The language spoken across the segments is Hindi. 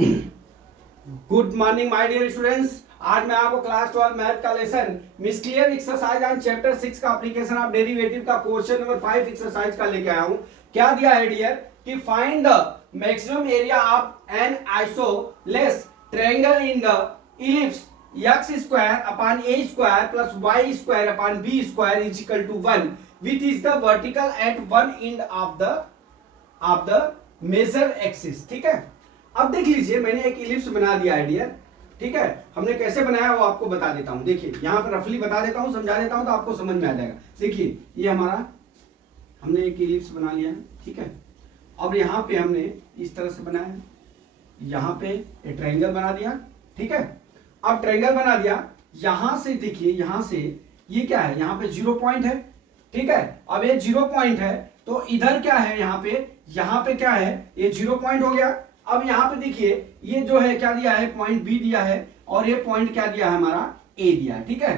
Good morning my dear students. आज मैं आपको क्लास 12 मैथ का lesson miss clear exercise and chapter 6 का एप्लीकेशन ऑफ डेरिवेटिव का क्वेश्चन नंबर 5 एक्सरसाइज का लेके आया हूं। क्या दिया है डियर कि find the maximum area of an isosceles triangle in the ellipse x square upon a square plus y square upon b square is equal to 1 which is the vertical at one end of the measured axis। ठीक है, अब देख लीजिए मैंने एक इलिप्स बना दिया है डियर। ठीक है, हमने कैसे बनाया वो आपको बता देता हूं। देखिए यहां पर रफली बता देता हूं, समझा देता हूं तो आपको समझ में आ जाएगा। देखिए ये हमारा हमने एक इलिप्स बना लिया है। ठीक है, अब यहां पे हमने इस तरह से बनाया है, यहां पे एक ट्रायंगल बना दिया। ठीक है, अब ट्रायंगल बना दिया, यहां से देखिए यहां से ये क्या है, यहां पे 0 पॉइंट है। ठीक है, अब ये 0 पॉइंट है तो इधर क्या है, यहां पे क्या है, ये 0 पॉइंट हो गया। अब यहां पे देखिए ये जो है क्या दिया है, पॉइंट बी दिया है और ये पॉइंट क्या दिया है, हमारा ए दिया है। ठीक है,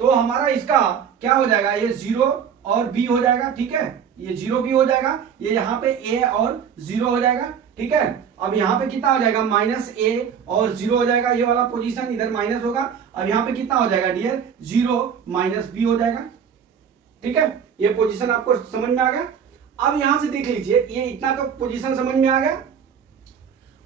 तो हमारा इसका क्या हो जाएगा, ये 0 और बी हो जाएगा। ठीक है, ये 0 भी हो जाएगा, ये यहाँ पे ए और 0 हो जाएगा। ठीक है, अब यहाँ पे कितना हो जाएगा, माइनस ए और 0 हो जाएगा, ये वाला पोजीशन इधर माइनस होगा। अब यहाँ पे कितना हो जाएगा डियर, 0 माइनस बी हो जाएगा। ठीक है, ये पोजीशन आपको समझ में आ गया। अब यहां से देख लीजिए, ये इतना तो पोजीशन समझ में आ गया।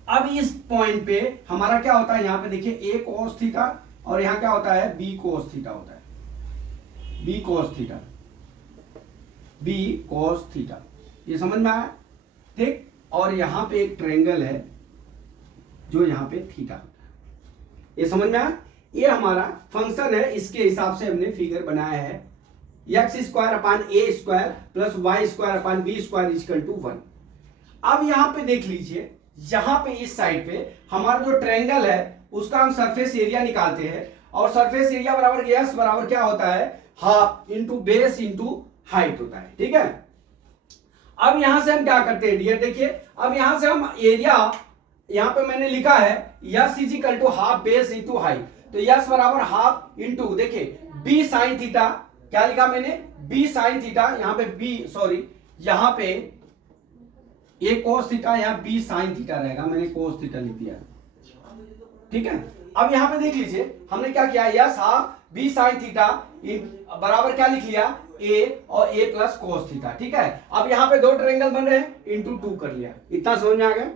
अब इस पॉइंट पे हमारा क्या होता है, यहां पे देखिए ए कोस थीटा और यहां क्या होता है, बी कोस थीटा होता है, B cos theta, B cos theta, ये समझ में आया। ठीक, और यहां पे एक ट्रायंगल है जो यहां पे थीटा होता है, ये समझ में आया। ये हमारा फंक्शन है, इसके हिसाब से हमने फिगर बनाया है, X square upon A square plus Y square upon B square equal to 1। अब यहां पे देख लीजिए, यहां पे इस साइड पे हमारा जो ट्रायंगल है उसका हम सरफेस एरिया निकालते हैं और सरफेस एरिया बराबर एस बराबर क्या होता है, half into base into height होता है। ठीक है, अब यहां से हम क्या करते हैं डियर, देखिए अब यहां से हम एरिया, यहां पे मैंने लिखा है S is equal to half base into height, तो यस बराबर हाफ इंटू देखिए बी साइन थीटा, क्या लिखा मैंने, बी साइन थीटा, यहां पे बी सॉरी यहां पे ए कोस थीटा, यहां बी साइन थीटा रहेगा, मैंने कोस थीटा लिख दिया। ठीक है, अब यहां पे देख लीजिए हमने क्या किया, S half B sine theta बराबर क्या लिख लिया, ए और ए प्लस कोस थीटा। ठीक है, अब यहां पे दो ट्रायंगल बन रहे हैं, इंटू 2 कर लिया, इतना समझ में आ गया।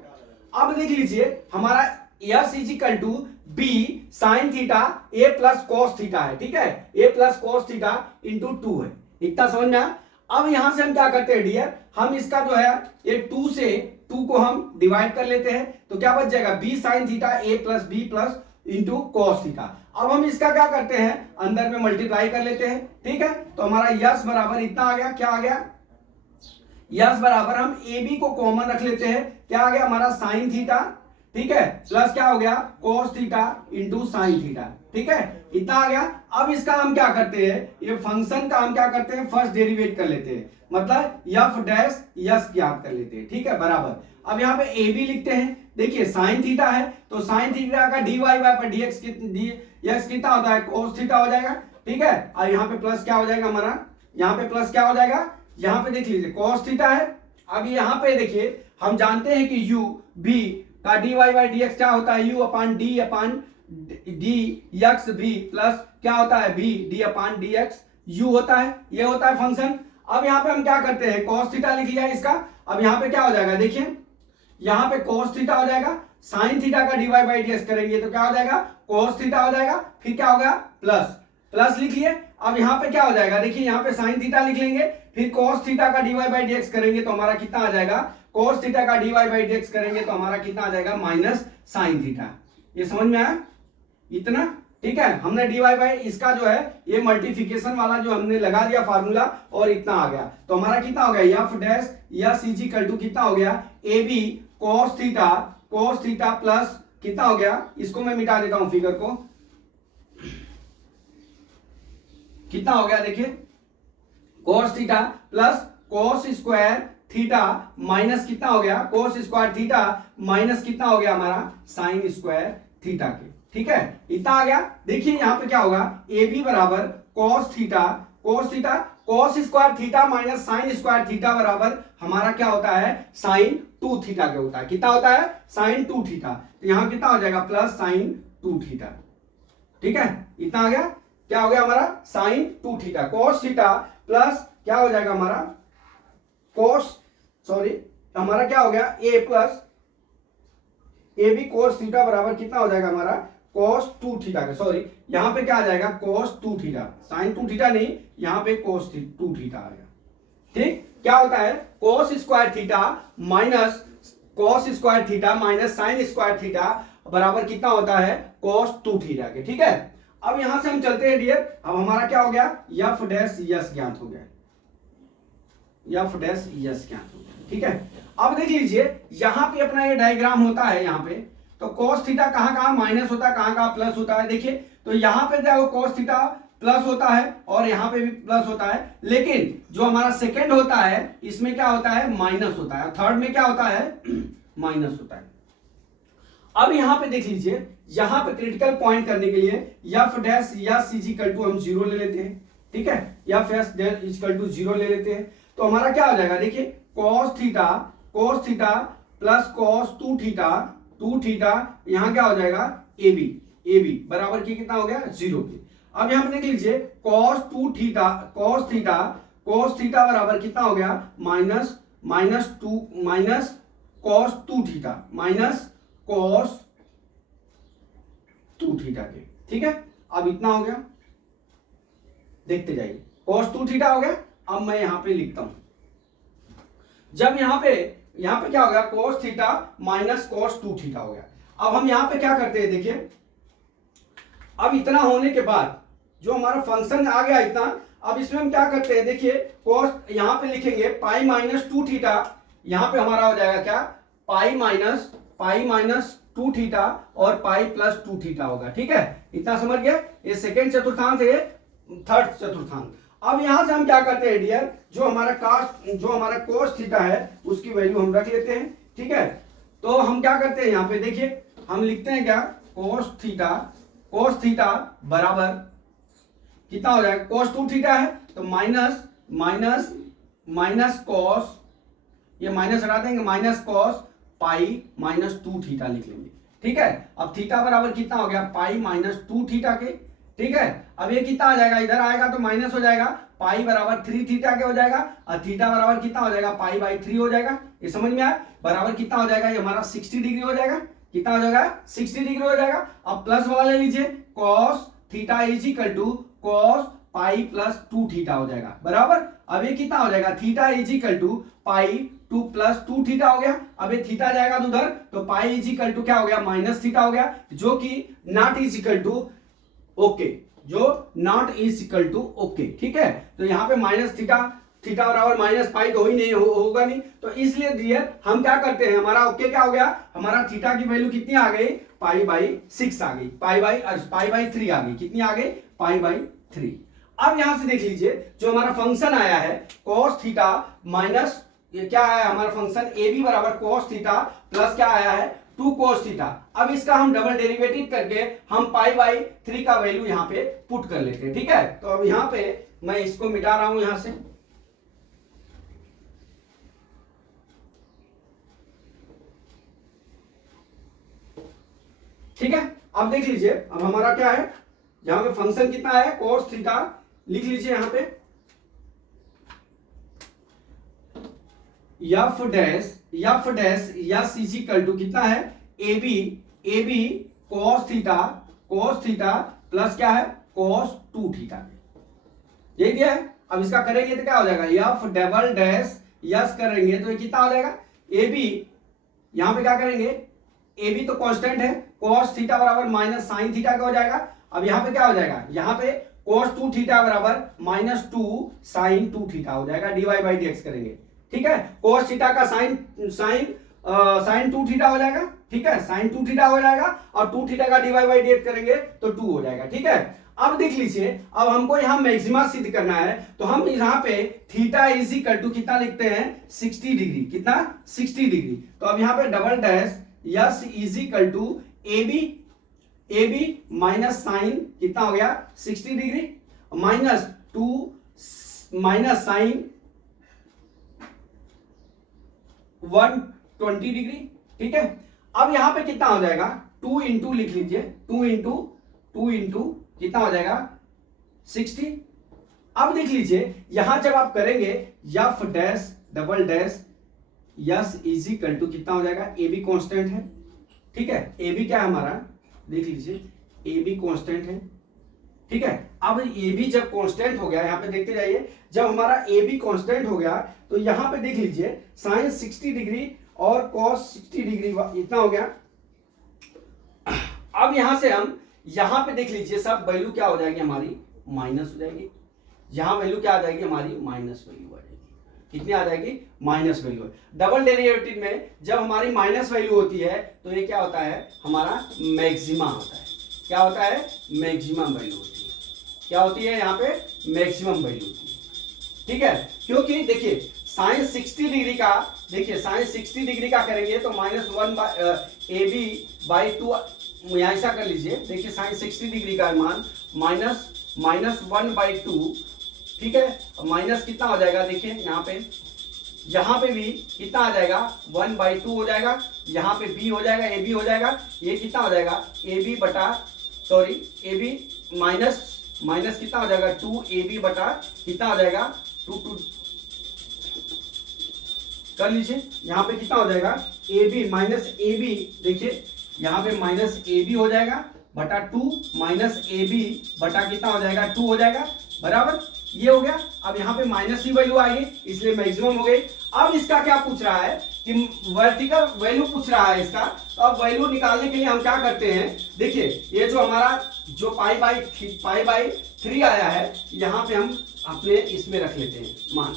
अब देख लीजिए हमारा S is equal to B sine theta A plus cos theta है। ठीक है, A plus cos theta into 2 है, इतना समझ में आया। अब यहां से हम क्या करते हैं डियर, हम इसका जो है ये 2 से 2 को हम डिवाइड कर लेते हैं, तो क्या बच जाएगा, B sine theta A plus B plus into cos theta. अब हम इसका क्या करते हैं, अंदर में मल्टीप्लाई कर लेते हैं। ठीक है, तो हमारा यस बराबर इतना आ गया, क्या आ गया, यस बराबर हम ए बी को कॉमन रख लेते हैं, क्या आ गया हमारा साइन थीटा। ठीक है, प्लस क्या हो गया, कोस थीटा इंटू साइन थीटा। ठीक है, इतना आ गया। अब इसका हम क्या करते हैं, ये फंक्शन का हम क्या करते हैं, फर्स्ट डेरिवेट कर लेते हैं, मतलब एफ डैश यस ज्ञात कर लेते हैं। ठीक है, बराबर अब यहाँ पे ए बी लिखते हैं, देखिए साइन थीटा है तो साइन थीटा का डी वाई बाय पर डी एक्स कितना होता है, कोस थीटा हो जाएगा। ठीक है, और यहाँ पे प्लस क्या हो जाएगा हमारा, यहाँ पे प्लस क्या हो जाएगा, यहाँ पे देख लीजिए कोस थीटा है। अब यहाँ पे देखिए हम जानते हैं कि यू बी का D Y by D X क्या होता है, U upon D X B plus क्या होता है, B D upon D X U होता है, ये होता है फंक्शन। अब यहाँ पे हम क्या करते हैं, कॉस थीटा लिख लिया इसका। अब यहाँ पे क्या हो जाएगा, देखिए यहाँ पे कॉस थीटा हो जाएगा, साइन थीटा का डीवाई बाई डी एक्स करेंगे तो क्या हो जाएगा, कॉस थीटा हो जाएगा, फिर क्या होगा प्लस लिख लिए। अब यहाँ पे क्या हो जाएगा, देखिए यहाँ पे साइन थीटा लिख लेंगे, फिर कॉस थीटा का डीवाई बाई डी एक्स करेंगे तो हमारा कितना आ जाएगा, कॉस थीटा का डीवाई बाई डी एक्स करेंगे तो हमारा कितना आ जाएगा, माइनस साइन थीटा। ये समझ में आया इतना। ठीक है, हमने डीवाई बाई इसका जो है ये मल्टीप्लिकेशन वाला जो हमने लगा दिया फार्मूला और इतना आ गया, तो हमारा कितना हो गया, F dash S is equal to कितना हो गया, A B cos theta plus कितना हो गया, इसको मैं मिटा देता हूं फिगर को, कितना हो गया देखिए, कोस theta plus cos square theta minus कितना हो गया, कोस स्क्वायर थीटा माइनस कितना हो गया हमारा साइन स्क्वायर थीटा के। ठीक है, इतना आ गया। देखिए यहां पे क्या होगा, ए बी बराबर cos theta cos square theta minus sine square theta बराबर हमारा क्या होता है, साइन 2 थीटा के होता है। कितना होता है, साइन 2 थीटा। तो यहां कितना हो जाएगा, प्लस साइन 2 थीटा। ठीक है, इतना आ गया। क्या हो गया हमारा, sine 2 theta cos theta plus क्या हो जाएगा हमारा हमारा क्या हो गया, A plus A B cos theta बराबर कितना हो जाएगा हमारा, cos 2 थीटा का, सॉरी यहां पे क्या आ जाएगा, cos 2 थीटा, sin 2 थीटा नहीं, यहां पे cos 2 थीटा आ गया। ठीक, क्या होता है, cos square theta minus cos square theta minus sin square theta बराबर कितना होता है, cos 2 थीटा के। ठीक है, अब यहां से हम चलते हैं डियर, अब हमारा क्या हो गया, f डैश यस ज्ञात हो गया, f डैश यस ज्ञात हो गया। ठीक है, अब देख लीजिए यहां पे अपना ये डायग्राम होता है, यहां पे तो cos थीटा कहां कहां माइनस होता है, कहां कहां प्लस होता है। देखिए तो यहां पे जो cos थीटा प्लस होता है और यहां पे भी प्लस होता है, लेकिन जो हमारा सेकंड होता है इसमें क्या होता है, माइनस होता है, थर्ड में क्या होता है, माइनस होता है। अब यहां पे देख लीजिए, यहां पे क्रिटिकल पॉइंट करने के लिए f dash S is equal to हम 0 ले लेते हैं। ठीक है, f dash is equal to 0 ले लेते हैं, तो हमारा क्या हो जाएगा, देखिए cos theta plus cos 2 theta यहां क्या हो जाएगा, ए बी बराबर की कितना हो गया, 0 के। अब यहां पे देख लीजिए cos थीटा बराबर कितना हो गया, minus cos 2 theta minus cos 2 theta के। ठीक है, अब इतना हो गया, देखते जाइए, cos 2 थीटा हो गया। अब मैं यहां पे लिखता हूं, जब यहां पे क्या हो गया, cos theta minus cos 2 theta हो गया। अब हम यहां पे क्या करते हैं, देखिए अब इतना होने के बाद जो हमारा फंक्शन आ गया इतना, अब इसमें हम क्या करते हैं, देखिए cos यहां पे लिखेंगे पाई माइनस 2 थीटा, यहां पे हमारा हो जाएगा क्या, पाई माइनस 2 थीटा और पाई प्लस 2 थीटा होगा। ठीक है, इतना समझ गया, ये सेकेंड चतुर्थांश है, थर्ड चतुर्थांश। अब यहां से हम क्या करते हैं डियर, जो हमारा cos थीटा है उसकी वैल्यू हम रख लेते हैं। ठीक है, तो हम क्या करते हैं, यहां पे देखिए हम लिखते हैं क्या, cos थीटा बराबर कितना हो जाएगा, cos 2 थीटा है तो माइनस cos, ये माइनस हटा देंगे, minus cos pi minus 2 theta लिख लेंगे। ठीक है, अब थीटा बराबर कितना हो गया, पाई माइनस 2 थीटा के। ठीक है, अब ये कितना आ जाएगा, इधर आएगा तो माइनस हो जाएगा, पाई बराबर 3 थीटा के हो जाएगा, और थीटा बराबर कितना हो जाएगा, पाई बाई 3 हो जाएगा। ये समझ में आया, बराबर कितना हो जाएगा, ये हमारा 60 डिग्री हो जाएगा। कितना हो जाएगा, 60 डिग्री हो जाएगा। अब प्लस वाला ले लीजिए, cos theta is equal to cos pi plus 2 theta हो जाएगा बराबर। अब ये कितना हो जाएगा, theta is equal to pi 2 plus 2 theta हो गया। अब ये थीटा जाएगा उधर तो पाई इज इक्वल टू क्या हो गया, माइनस थीटा हो गया, जो कि not is equal to okay, जो not is equal to okay. ठीक है, तो यहाँ पे माइनस थीटा बराबर माइनस पाई तो ही नहीं होगा नहीं, तो इसलिए डियर हम क्या करते हैं, हमारा ओके क्या हो गया, हमारा थीटा की वैल्यू कितनी आ गई, पाई बाई 6 आ गई, पाई बाई 3 आ गई, कितनी आ गई, पाई बाई 3। अब यहां से देख लीजिए जो हमारा फंक्शन आया है cos थीटा माइनस, ये क्या आया हमारा फंक्शन ए बी बराबर cos थीटा प्लस क्या आया है 2 cos थीटा। अब इसका हम डबल डेरिवेटिव करके हम पाई बाई 3 का वैल्यू यहां पे पुट कर लेते हैं। ठीक है, तो अब यहां पे मैं इसको मिटा रहा हूं यहां से, ठीक है। अब देख लीजिए अब हमारा क्या है, यहां पे फंक्शन कितना है, cos थीटा लिख लीजिए यहां पे, f dash S is equal to कितना है, A B cos theta plus क्या है, cos 2 थीटा, यही दिया है। अब इसका करेंगे तो क्या हो जाएगा, f डबल डैश यस करेंगे तो ये कितना हो जाएगा, ए बी, यहां पे क्या करेंगे, ए बी तो कांस्टेंट है, cos थीटा बराबर माइनस साइन थीटा का हो जाएगा। अब यहां पे क्या हो जाएगा, यहां पे cos 2 थीटा बराबर माइनस 2 साइन 2 थीटा हो जाएगा, dy बाई dx करेंगे। ठीक है, cos थीटा का साइन 2 थीटा हो जाएगा। ठीक है, साइन 2 थीटा हो जाएगा और 2 थीटा का dy बाई dx करेंगे तो 2 हो जाएगा। ठीक है, अब देख लीजिए अब हमको यहां मैक्सिमा सिद्ध करना है, तो हम यहां पे थीटा इज इक्वल टू कितना लिखते हैं, 60 डिग्री, कितना 60 डिग्री। तो अब यहां पे double dash S is equal to A B minus sine कितना हो गया 60 degree minus 2 minus sine 120 degree, ठीक है। अब यहां पे कितना हो जाएगा, 2 इंटू लिख लीजिए, 2 इंटू कितना हो जाएगा 60। अब देख लीजिए यहां जब आप करेंगे F dash double dash S is equal to कितना हो जाएगा, ए बी कॉन्स्टेंट है, ठीक है। ए बी क्या है हमारा, देख लीजिए ए बी कॉन्स्टेंट है, ठीक है। अब ए बी जब कांस्टेंट हो गया, यहां पे देखते जाइए, जब हमारा ए बी कांस्टेंट हो गया तो यहां पे देख लीजिए साइन 60 डिग्री और कॉस 60 डिग्री इतना हो गया। अब यहां से हम यहां पे देख लीजिए सब वैल्यू क्या हो जाएगी हमारी, माइनस हो जाएगी। यहां वैल्यू क्या आ जाएगी हमारी, माइनस वैल्यू आ जाएगी। कितनी आ जाएगी, माइनस वैल्यू। डबल डेरिवेटिव में जब हमारी माइनस वैल्यू होती है तो ये क्या होता है, हमारा मैक्सिमा होता है। क्या होता है, मैक्सिमम वैल्यू होती है। क्या होती है यहाँ पे, मैक्सिमम वैल्यू होती है, ठीक है। क्योंकि देखिए साइन 60 डिग्री का, देखिए साइन 60 डिग्री का करेंगे तो -1 ए बी बाई 2, ऐसा कर लीजिए। देखिए साइन 60 डिग्री का मान -1/2, ठीक है। माइनस कितना हो जाएगा, देखिए यहाँ पे भी कितना आ जाएगा, 1/2 हो जाएगा। यहाँ पे बी हो जाएगा, ए बी हो जाएगा। ये कितना हो जाएगा, ए बी माइनस कितना हो जाएगा, 2ab बटा कितना हो जाएगा, 2 कर लीजिए। यहाँ पे कितना हो जाएगा, ab माइनस ए बी, देखिए यहाँ पे माइनस ए बी हो जाएगा बटा 2 माइनस ए बी बटा कितना हो जाएगा, 2 हो जाएगा, बराबर। ये हो गया। अब यहाँ पे माइनस की वैल्यू आई इसलिए मैक्सिमम हो गई। अब इसका क्या पूछ रहा है कि वर्टिकल वैल्यू पूछ रहा है इसका। तो अब वैल्यू निकालने के लिए हम क्या करते हैं, देखिए ये जो हमारा जो पाई बाई 3 आया है, यहाँ पे हम अपने इसमें रख लेते हैं मान,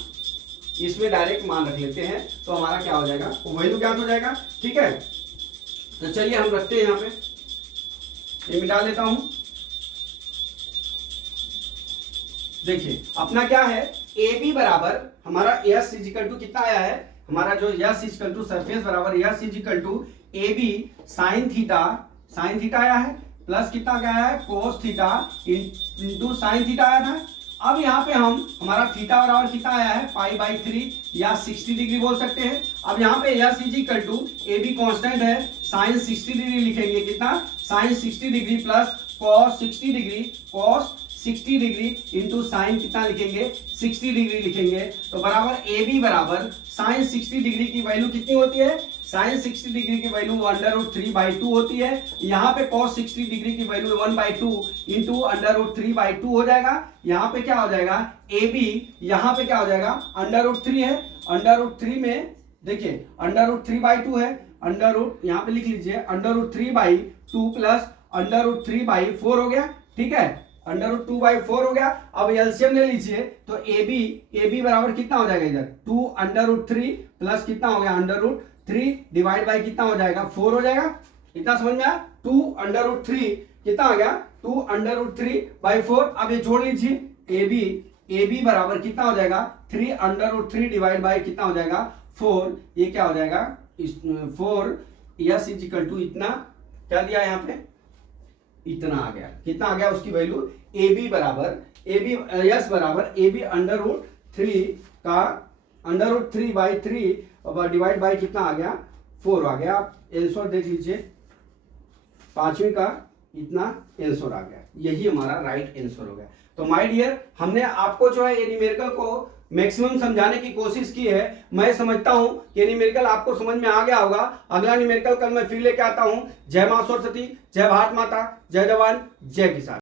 इसमें डायरेक्ट मान रख लेते हैं तो हमारा क्या हो जाएगा, वैल्यू क्या हो जाएगा, ठीक है। तो चलिए हम रखते हैं यहाँ पे, ये मिटा लेता हूं। देखिए अपना क्या है, ए बी बराबर हमारा एस इजिकल टू कितना आया है, हमारा जो एस इजिकल टू सरफेस बराबर S is equal to A B sine theta आया है, प्लस कितना क्या आया है, cos theta into sine theta आया था। अब यहाँ पे हम हमारा थीटा बराबर कितना आया है, π/3 या 60 डिग्री बोल सकते हैं। अब यहाँ पे S is equal to A B constant है, साइन 60 डिग्री लिखेंगे, कितना sine 60 degree plus cos 60 degree, cos 60 degree into sine कितना लिखेंगे, 60 डिग्री लिखेंगे। तो बराबर ए बी बराबर साइन 60 डिग्री की वैल्यू कितनी होती है, साइन 60 डिग्री की वैल्यू √3/2 होती है। यहाँ पे cos 60 डिग्री की वैल्यू 1/2 इंटू √3/2 हो जाएगा। यहाँ पे क्या हो जाएगा, ए बी यहाँ पे क्या हो जाएगा, √3 है, √3 में देखिए √3/2 है, यहाँ पे लिख लीजिए √3/2 प्लस √3/4 हो गया, ठीक है, √2/4 हो गया। अब एलसीएम ले लीजिए तो ए बी बराबर कितना हो जाएगा, इधर 2√3 प्लस कितना हो गया, √3 डिवाइड बाई कितना हो जाएगा, 4 हो जाएगा। इतना समझ में आया, 2√3 कितना आ गया, 2√3/4। अब ये जोड़ लीजिए, ए बी बराबर कितना हो जाएगा, 3√3 डिवाइड बाई कितना हो जाएगा, 4। ये क्या हो जाएगा, 4 यस इजिकल टू इतना क्या दिया यहाँ पे, इतना आ गया। कितना आ गया उसकी वैल्यू, ए बी यस बराबर ए बी √3 का √3/3 डिवाइड बाई कितना आ गया, 4 आ गया। आप आंसर देख लीजिए, 5वीं का इतना आंसर आ गया। यही हमारा राइट आंसर हो गया। तो माय डियर, हमने आपको जो है ये न्यूमेरिकल को मैक्सिमम समझाने की कोशिश की है। मैं समझता हूं कि न्यूमेरिकल आपको समझ में आ गया होगा। अगला न्यूमेरिकल कल मैं फिर लेके आता हूं। जय मां सरस्वती, जय भारत माता, जय जवान, जय किसान।